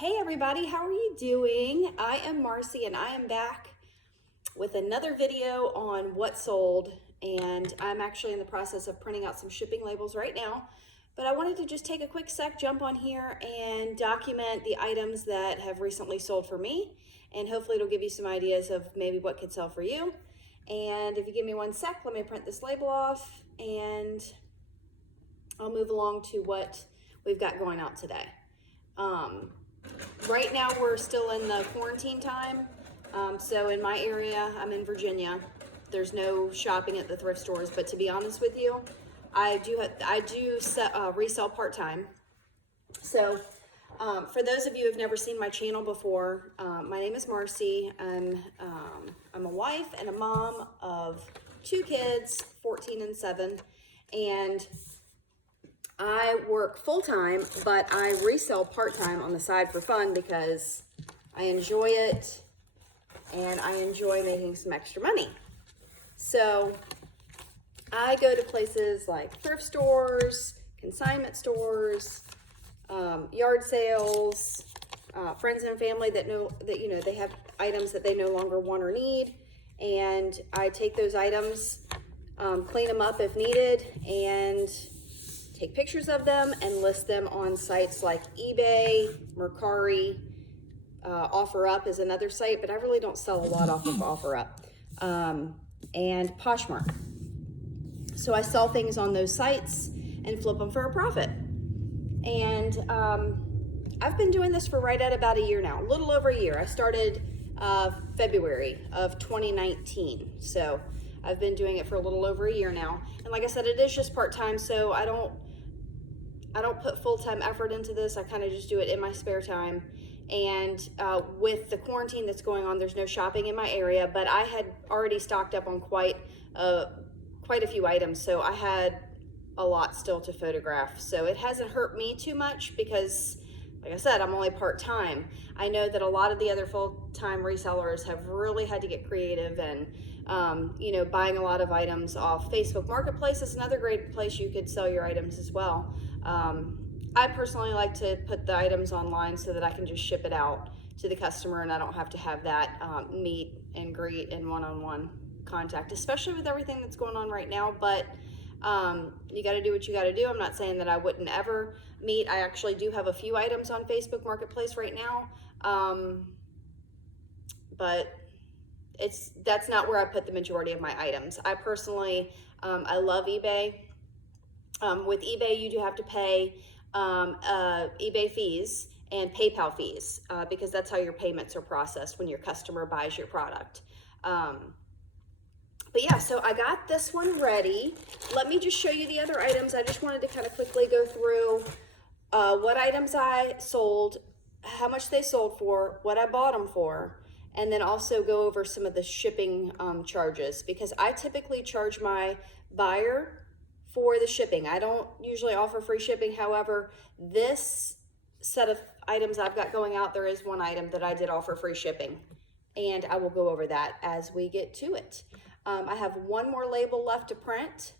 Hey everybody, how are you doing? I am Marcy and I am back with another video on what sold, and I'm actually in the process of printing out some shipping labels right now, but I wanted to just take a quick sec, jump on here and document the items that have recently sold for me, and hopefully it'll give you some ideas of maybe what could sell for you. And if you give me one sec, let me print this label off and I'll move along to what we've got going out today. Right now we're still in the quarantine time. So in my area, I'm in Virginia. There's no shopping at the thrift stores, but to be honest with you, I do resell part-time. So for those of you who've never seen my channel before, my name is Marcy. I'm a wife and a mom of 2 kids, 14 and 7, and I work full-time, but I resell part-time on the side for fun because I enjoy it and I enjoy making some extra money. So I go to places like thrift stores, consignment stores, yard sales, friends and family that know that they have items that they no longer want or need, and I take those items, clean them up if needed, and take pictures of them and list them on sites like eBay, Mercari. OfferUp is another site, but I really don't sell a lot off of OfferUp, and Poshmark. So I sell things on those sites and flip them for a profit. And I've been doing this for right at about a year now, a little over a year. I started February of 2019. So I've been doing it for a little over a year now. And like I said, it is just part-time, so I don't put full-time effort into this. I kind of just do it in my spare time. And with the quarantine that's going on, there's no shopping in my area, but I had already stocked up on quite a few items, so I had a lot still to photograph. So it hasn't hurt me too much because, like I said, I'm only part-time. I know that a lot of the other full-time resellers have really had to get creative and buying a lot of items off Facebook Marketplace is another great place you could sell your items as well. I personally like to put the items online so that I can just ship it out to the customer and I don't have to have that meet and greet and one-on-one contact, especially with everything that's going on right now. But you got to do what you got to do. I'm not saying that I wouldn't ever meet. I actually do have a few items on Facebook Marketplace right now, but that's not where I put the majority of my items. I personally, I love eBay. With eBay, you do have to pay eBay fees and PayPal fees because that's how your payments are processed when your customer buys your product. But yeah, so I got this one ready. Let me just show you the other items. I just wanted to kind of quickly go through what items I sold, how much they sold for, what I bought them for, and then also go over some of the shipping charges, because I typically charge my buyer for the shipping. I don't usually offer free shipping. However, this set of items I've got going out, there is one item that I did offer free shipping, and I will go over that as we get to it. I have one more label left to print.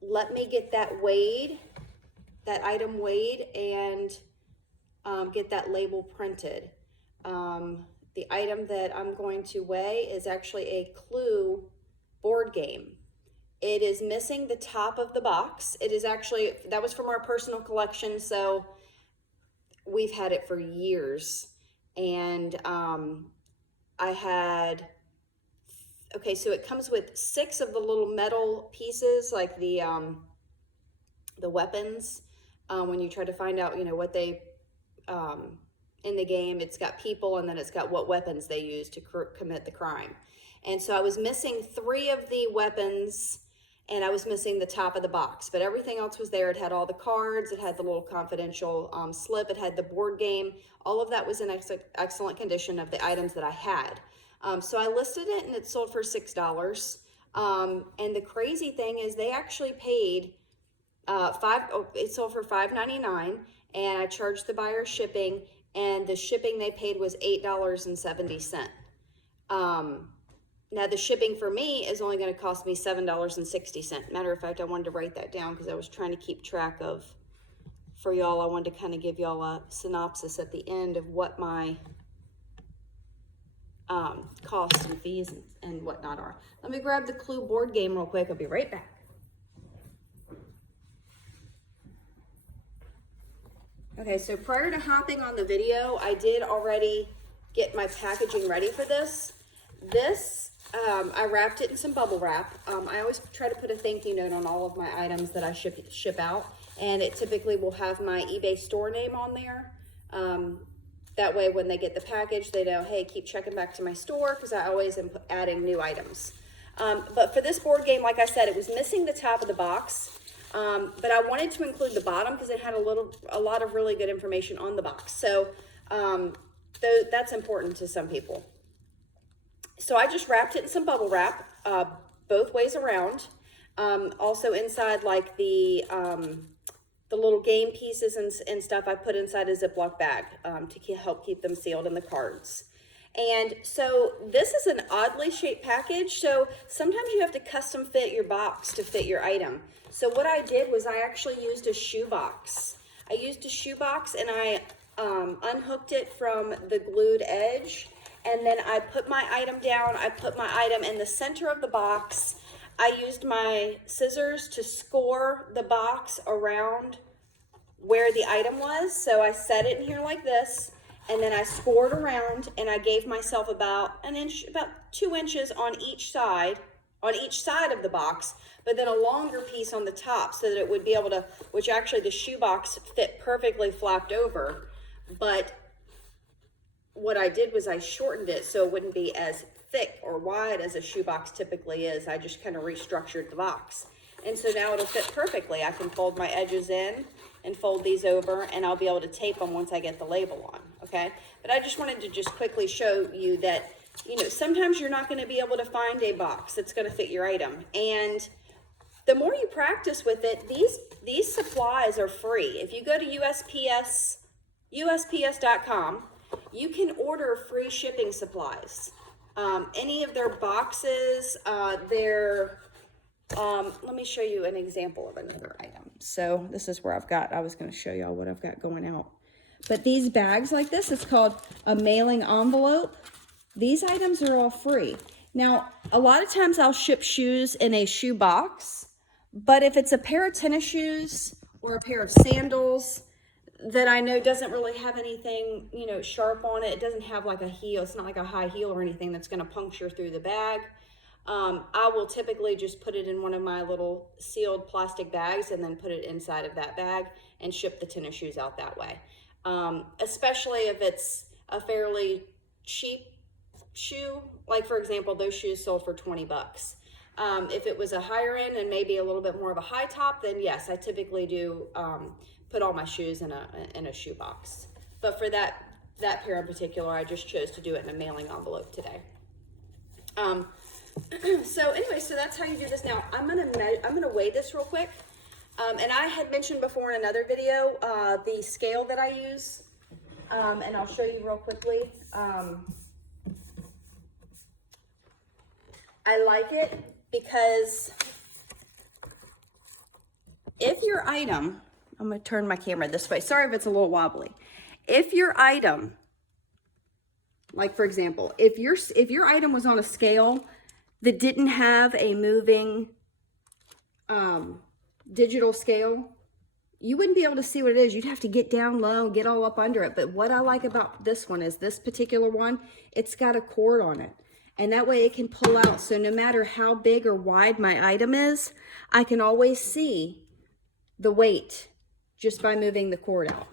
Let me get that weighed, that item weighed, and get that label printed. The item that I'm going to weigh is actually a Clue board game. It is missing the top of the box. It is actually, that was from our personal collection, so we've had it for years. And I had, okay, so it comes with 6 of the little metal pieces, like the weapons. When you try to find out, what they, in the game, it's got people and then it's got what weapons they use to commit the crime. And so I was missing 3 of the weapons, and I was missing the top of the box, but everything else was there. It had all the cards, it had the little confidential slip, it had the board game. All of that was in excellent condition of the items that I had. So I listed it and it sold for $6. And the crazy thing is they actually paid it sold for $5.99, and I charged the buyer shipping, and the shipping they paid was $8.70. Now the shipping for me is only going to cost me $7.60. Matter of fact, I wanted to write that down because I was trying to keep track of for y'all, I wanted to kind of give y'all a synopsis at the end of what my costs and fees and whatnot are. Let me grab the Clue board game real quick. I'll be right back. Okay, so prior to hopping on the video, I did already get my packaging ready for this. I wrapped it in some bubble wrap. I always try to put a thank you note on all of my items that I ship out, and it typically will have my eBay store name on there. That way when they get the package, they know, hey, keep checking back to my store, because I always am adding new items. But for this board game, like I said, it was missing the top of the box. But I wanted to include the bottom because it had a lot of really good information on the box. So that's important to some people. So I just wrapped it in some bubble wrap, both ways around. Also inside, like the little game pieces and stuff, I put inside a Ziploc bag to help keep them sealed in the cards. And so this is an oddly shaped package. So sometimes you have to custom fit your box to fit your item. So what I did was I actually used a shoebox. I used a shoebox and I unhooked it from the glued edge. And then I put my item down. I put my item in the center of the box. I used my scissors to score the box around where the item was. So I set it in here like this. And then I scored around, and I gave myself about an inch, about 2 inches on each side of the box, but then a longer piece on the top so that it would be able to, which actually the shoebox fit perfectly flapped over. But what I did was I shortened it so it wouldn't be as thick or wide as a shoebox typically is. I just kind of restructured the box. And so now it'll fit perfectly. I can fold my edges in and fold these over, and I'll be able to tape them once I get the label on, okay? But I just wanted to just quickly show you that, you know, sometimes you're not gonna be able to find a box that's gonna fit your item. And the more you practice with it, these supplies are free. If you go to USPS.com, you can order free shipping supplies. Any of their boxes, let me show you an example of another item. So this is where I was going to show y'all what I've got going out. But these bags like this, it's called a mailing envelope. These items are all free. Now, a lot of times I'll ship shoes in a shoe box, but if it's a pair of tennis shoes or a pair of sandals that I know doesn't really have anything, you know, sharp on it, it doesn't have like a heel, it's not like a high heel or anything that's going to puncture through the bag. I will typically just put it in one of my little sealed plastic bags and then put it inside of that bag and ship the tennis shoes out that way. Especially if it's a fairly cheap shoe, like for example, those shoes sold for 20 bucks. If it was a higher end and maybe a little bit more of a high top, then yes, I typically do put all my shoes in a shoe box. But for that pair in particular, I just chose to do it in a mailing envelope today. So anyway, so that's how you do this. Now I'm gonna weigh this real quick. And I had mentioned before in another video the scale that I use, and I'll show you real quickly. I like it because if your item, I'm gonna turn my camera this way. Sorry if it's a little wobbly. If your item, like for example, if your item was on a scale that didn't have a moving digital scale, you wouldn't be able to see what it is. You'd have to get down low, get all up under it. But what I like about this one is this particular one, it's got a cord on it. And that way it can pull out. So no matter how big or wide my item is, I can always see the weight just by moving the cord out.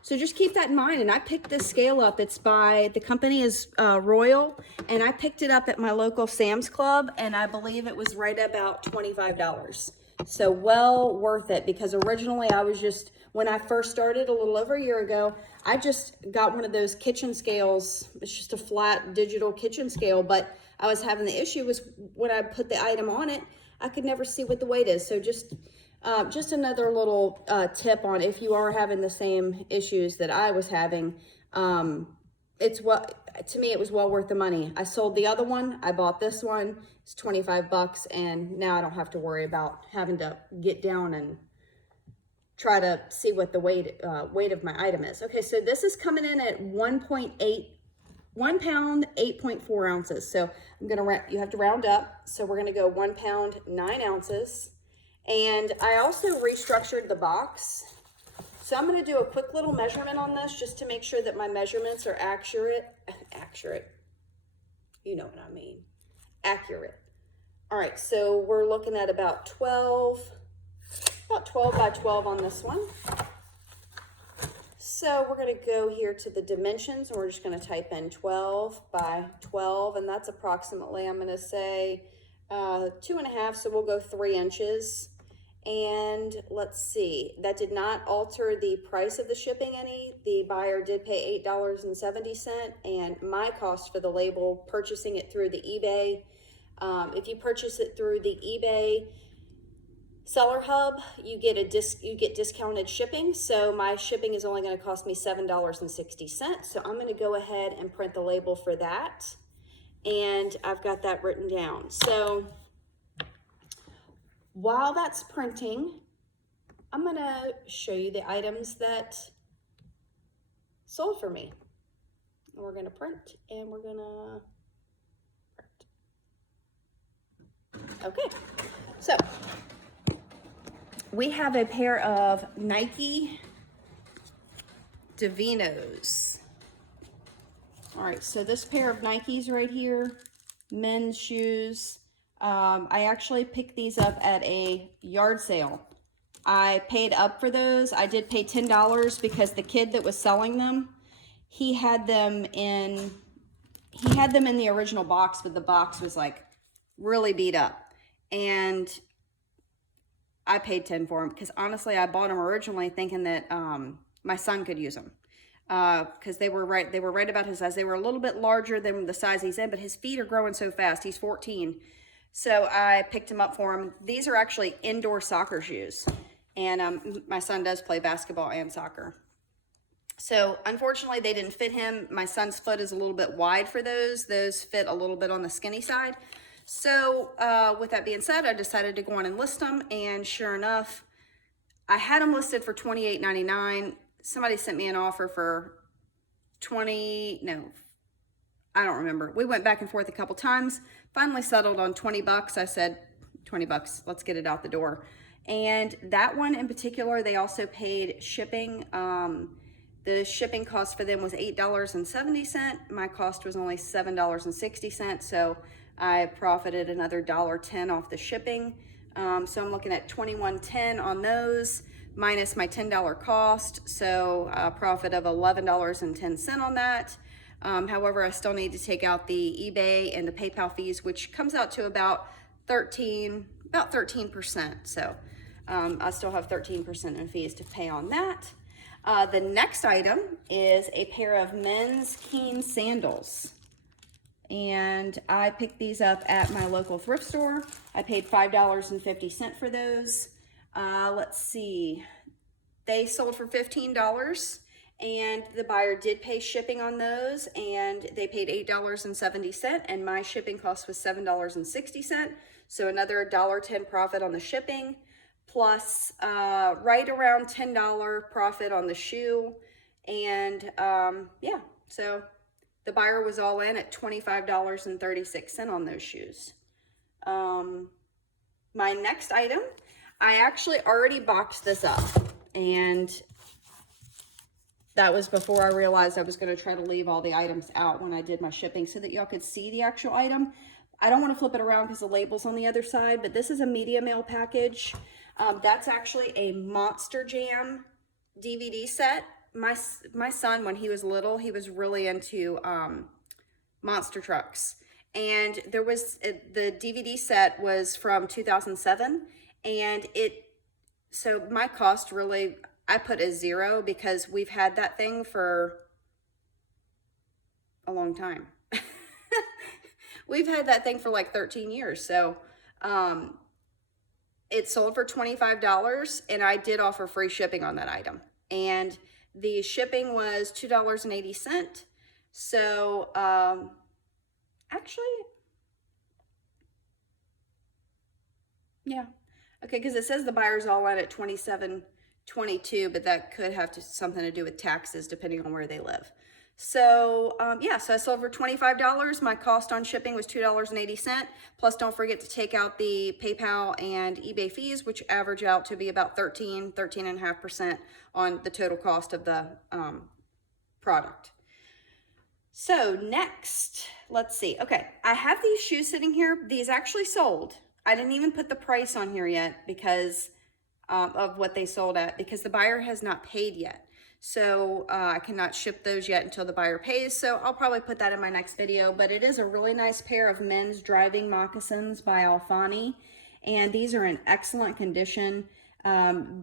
So just keep that in mind. And I picked this scale up. It's by, the company is Royal, and I picked it up at my local Sam's Club, and I believe it was right about $25. So well worth it, because originally I was just, when I first started a little over a year ago, I just got one of those kitchen scales. It's just a flat digital kitchen scale, but I was having the issue was when I put the item on it, I could never see what the weight is. So just another little tip on if you are having the same issues that I was having. To me, it was well worth the money. I sold the other one. I bought this one. It's 25 bucks. And now I don't have to worry about having to get down and try to see what the weight of my item is. Okay, so this is coming in at 1.8, 1 pound, 8.4 ounces. So I'm gonna, you have to round up. So we're gonna go 1 pound, 9 ounces. And I also restructured the box. So I'm gonna do a quick little measurement on this just to make sure that my measurements are accurate. You know what I mean, accurate. All right, so we're looking at about 12 by 12 on this one. So we're gonna go here to the dimensions, and we're just gonna type in 12 by 12, and that's approximately, I'm gonna say 2.5, so we'll go 3 inches. And let's see, that did not alter the price of the shipping any. The buyer did pay $8.70, and my cost for the label, purchasing it through the eBay, if you purchase it through the eBay Seller Hub, you get discounted shipping. So my shipping is only going to cost me $7.60. So I'm going to go ahead and print the label for that, and I've got that written down. So while that's printing, I'm going to show you the items that sold for me. And we're going to print, and we're going to print. Okay, so we have a pair of Nike Divinos. All right, so this pair of Nikes right here, men's shoes. I actually picked these up at a yard sale. I paid up for those. I did pay $10 because the kid that was selling them, he had them in the original box, but the box was like really beat up. And I paid 10 for them because honestly, I bought them originally thinking that my son could use them because they were right about his size. They were a little bit larger than the size he's in, but his feet are growing so fast. He's 14. So I picked him up for him. These are actually indoor soccer shoes. And my son does play basketball and soccer. So unfortunately, they didn't fit him. My son's foot is a little bit wide for those. Those fit a little bit on the skinny side. So with that being said, I decided to go on and list them. And sure enough, I had them listed for $28.99. Somebody sent me an offer for I don't remember. We went back and forth a couple times, finally settled on 20 bucks. I said, 20 bucks, let's get it out the door. And that one in particular, they also paid shipping. The shipping cost for them was $8.70. My cost was only $7.60. So I profited another $1.10 off the shipping. So I'm looking at $21.10 on those, minus my $10 cost. So a profit of $11.10 on that. However, I still need to take out the eBay and the PayPal fees, which comes out to about 13%. So I still have 13% in fees to pay on that. The next item is a pair of men's Keen sandals. And I picked these up at my local thrift store. I paid $5.50 for those. Let's see. They sold for $15. And the buyer did pay shipping on those, and they paid $8.70, and my shipping cost was $7.60. So another $1.10 profit on the shipping, plus right around $10 profit on the shoe. And yeah, so the buyer was all in at $25.36 on those shoes. My next item, I actually already boxed this up, and that was before I realized I was going to try to leave all the items out when I did my shipping so that y'all could see the actual item. I don't want to flip it around because the label's on the other side, but this is a media mail package. That's actually a Monster Jam DVD set. My son, when he was little, he was really into monster trucks. And there was, the DVD set was from 2007, and so my cost really, I put as $0 because we've had that thing for a long time. We've had that thing for like 13 years. So it sold for $25, and I did offer free shipping on that item. And the shipping was $2.80. So actually, yeah. Okay, because it says the buyer's all in at $27 22, but that could have something to do with taxes depending on where they live. So yeah, so I sold for $25. My cost on shipping was $2.80. Plus, don't forget to take out the PayPal and eBay fees, which average out to be about 13.5% on the total cost of the product. So next, let's see. Okay, I have these shoes sitting here. These actually sold. I didn't even put the price on here yet because of what they sold at, because the buyer has not paid yet. So I cannot ship those yet until the buyer pays. So I'll probably put that in my next video, but it is a really nice pair of men's driving moccasins by Alfani. And these are in excellent condition.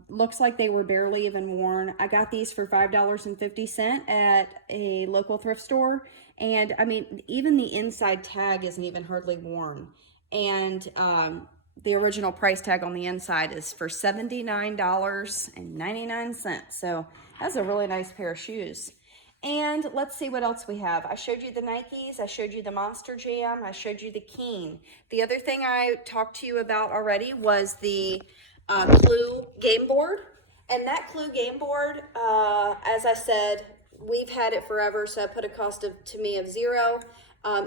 Looks like they were barely even worn. I got these for $5.50 at a local thrift store. And I mean, even the inside tag isn't even hardly worn. And the original price tag on the inside is for $79.99. So that's a really nice pair of shoes. And let's see what else we have. I showed you the Nikes, I showed you the Monster Jam, I showed you the Keen. The other thing I talked to you about already was the Clue game board. And that Clue game board, as I said, we've had it forever, so I put a cost to me of $0.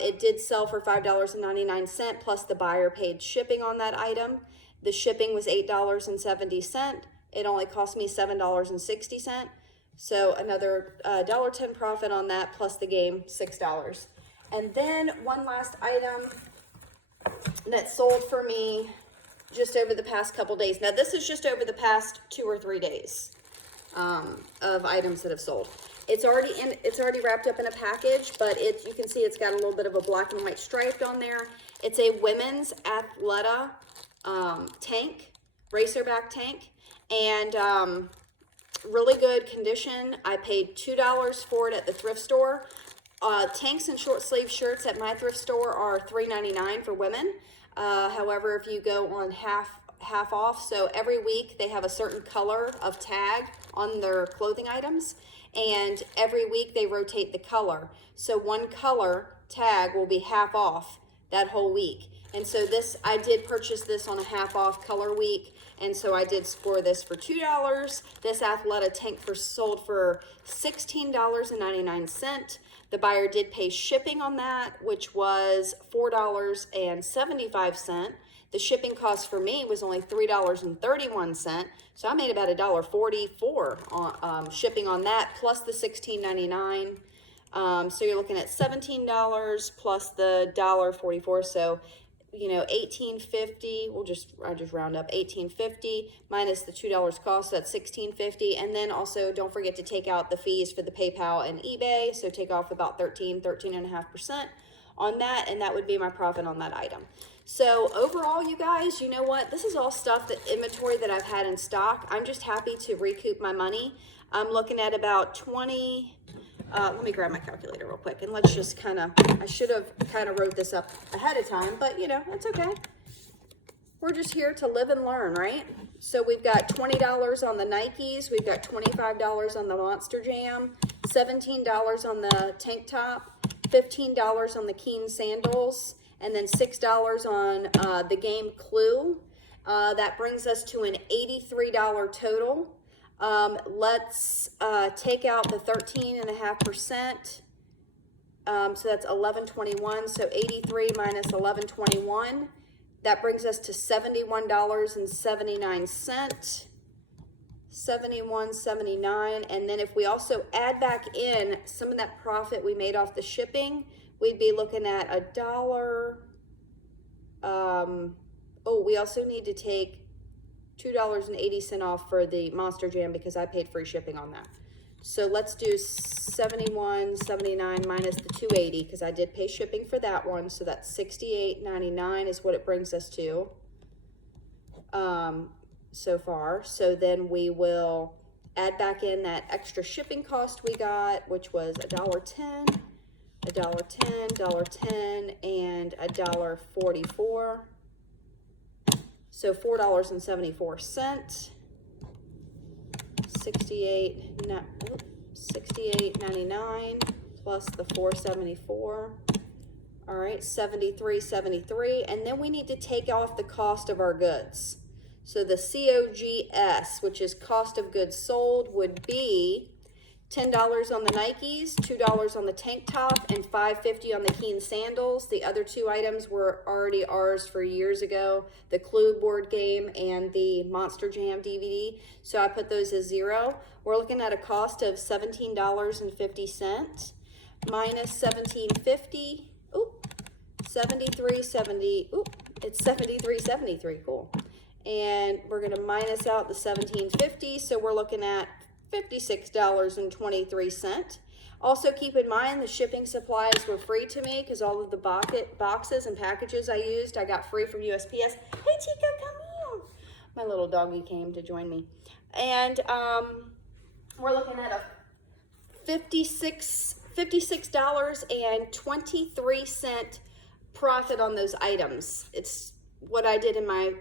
It did sell for $5.99, plus the buyer paid shipping on that item. The shipping was $8.70. It only cost me $7.60. So another $1.10 profit on that, plus the game, $6. And then one last item that sold for me just over the past couple days. Now this is just over the past 2 or 3 days of items that have sold. It's already wrapped up in a package, but you can see it's got a little bit of a black and white stripe on there. It's a women's Athleta tank, racerback tank, and really good condition. I paid $2 for it at the thrift store. Tanks and short sleeve shirts at my thrift store are $3.99 for women. However, if you go on half off, so every week they have a certain color of tag on their clothing items, and every week they rotate the color. So one color tag will be half off that whole week. And so I did purchase this on a half off color week, and so I did score this for $2. This Athleta tank sold for $16.99. The buyer did pay shipping on that, which was $4.75. The shipping cost for me was only $3.31, so I made about $1.44 on shipping on that, plus the $16.99. So you're looking at $17 plus the $1.44. So $18.50. I just round up, $18.50 minus the $2 cost, so that's $16.50. And then also don't forget to take out the fees for the PayPal and eBay. So take off about 13.5% on that, and that would be my profit on that item. So overall, you guys, you know what? This is all stuff, inventory that I've had in stock. I'm just happy to recoup my money. I'm looking at about 20. Let me grab my calculator real quick, and let's just I should have wrote this up ahead of time, but that's okay. We're just here to live and learn, right? So we've got $20 on the Nikes, we've got $25 on the Monster Jam, $17 on the tank top, $15 on the Keen sandals, and then $6 on the game Clue. That brings us to an $83 total. Let's take out the 13.5%. So that's 11.21. So 83 minus 11.21. That brings us to $71.79. 71.79. And then if we also add back in some of that profit we made off the shipping, we'd be looking at $1. We also need to take $2.80 off for the Monster Jam because I paid free shipping on that. So let's do 71.79 minus the 280 because I did pay shipping for that one. So that's 68.99 is what it brings us to so far. So then we will add back in that extra shipping cost we got, which was $1.10, $1.10, $1.10, and $1.44. So $4.74, $68.99 plus the $4.74. All right, $73.73, and then we need to take off the cost of our goods. So the COGS, which is cost of goods sold, would be $10 on the Nikes, $2 on the tank top, and $5.50 on the Keen sandals. The other two items were already ours for years ago, the Clue board game and the Monster Jam DVD. So I put those as $0. We're looking at a cost of $17.50 minus $17.50. Ooh, $73.70. Ooh, it's $73.73. Cool. And we're going to minus out the $17.50, so we're looking at $56.23. Also keep in mind the shipping supplies were free to me because all of the boxes and packages I used I got free from USPS. Hey Chica, come here. My little doggy came to join me. And we're looking at a $56.23 profit on those items. It's what I did in my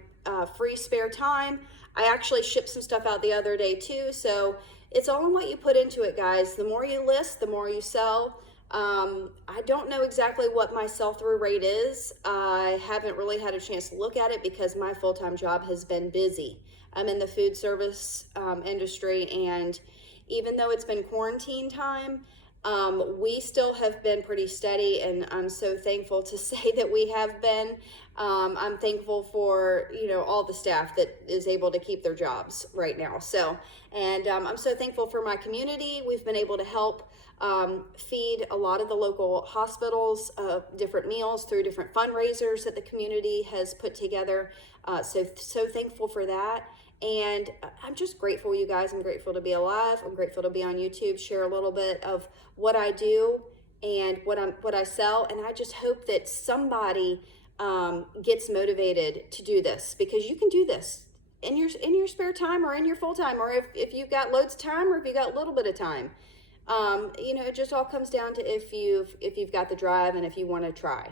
free spare time. I actually shipped some stuff out the other day too, so it's all in what you put into it, guys. The more you list, the more you sell. I don't know exactly what my sell-through rate is. I haven't really had a chance to look at it because my full-time job has been busy. I'm in the food service industry, and even though it's been quarantine time, we still have been pretty steady, and I'm so thankful to say that we have been. I'm thankful for, you know, all the staff that is able to keep their jobs right now. So, and I'm so thankful for my community. We've been able to help feed a lot of the local hospitals different meals through different fundraisers that the community has put together. So thankful for that. And I'm just grateful, you guys. I'm grateful to be alive. I'm grateful to be on YouTube, share a little bit of what I do and what I sell. And I just hope that somebody gets motivated to do this, because you can do this in your spare time or in your full time, or if you've got loads of time or if you got a little bit of time. You know, it just all comes down to if you've got the drive and if you want to try.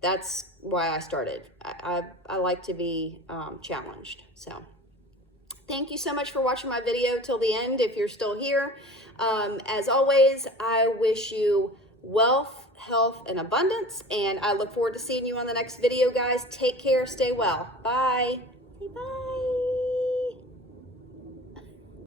That's why I started. I like to be challenged. So thank you so much for watching my video till the end if you're still here. As always, I wish you wealth, health, and abundance, and I look forward to seeing you on the next video, guys. Take care, stay well. Bye. Say bye.